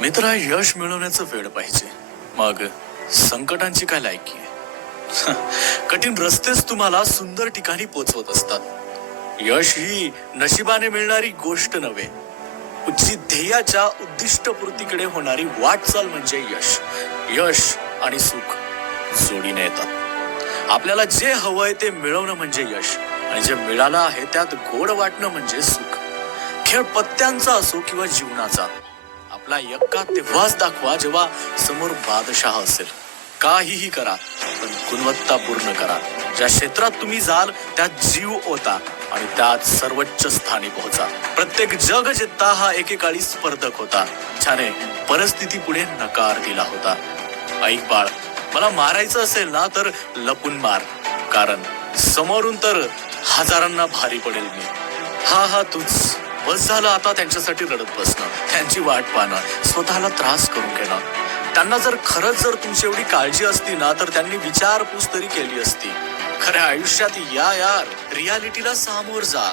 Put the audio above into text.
मित्रा, यश मिळवण्याचं वेळ पाहिजे, मग संकटांची काय लायकी आहे? कठीण रस्तेच तुम्हाला सुंदर ठिकाणी पोहोचवत असतात. यश ही नशिबाने मिळणारी गोष्ट नव्हे, उच्च ध्येयाच्या उद्दिष्टपूर्तीकडे होणारी वाटचाल म्हणजे यश. यश आणि सुख जोडीने येतात. आपल्याला जे हवंय ते मिळवणं म्हणजे यश, आणि जे मिळालं आहे त्यात गोड वाटणं म्हणजे सुख. खेळ पत्त्यांचा असो किंवा जीवनाचा, आपला यक्का तेव्हाच दाखवा जेव्हा समोर बादशाह असेल. काहीही करा, पण गुणवत्तापूर्ण करा. ज्या क्षेत्रात तुम्ही जाल त्यात जीव ओता आणि त्यात सर्वोच्च स्थानी पोहोचा. प्रत्येक जग जित्ता हा एकेकाळी स्पर्धक होता, ज्याने परिस्थिती पुढे नकार दिला होता. ऐक बाळ, मला मारायचं असेल ना तर लपून मार, कारण समोरून तर हजारांना भारी पडेल मी. हा तूच. बस झालं आता त्यांच्यासाठी रडत बसणं, त्यांची वाट पाहणं, स्वतःला त्रास करून घेणं. त्यांना जर खरंच तुमची एवढी काळजी असती ना तर त्यांनी विचारपूस तरी केली असती. खऱ्या आयुष्यात या यार, रियालिटीला सामोर जा.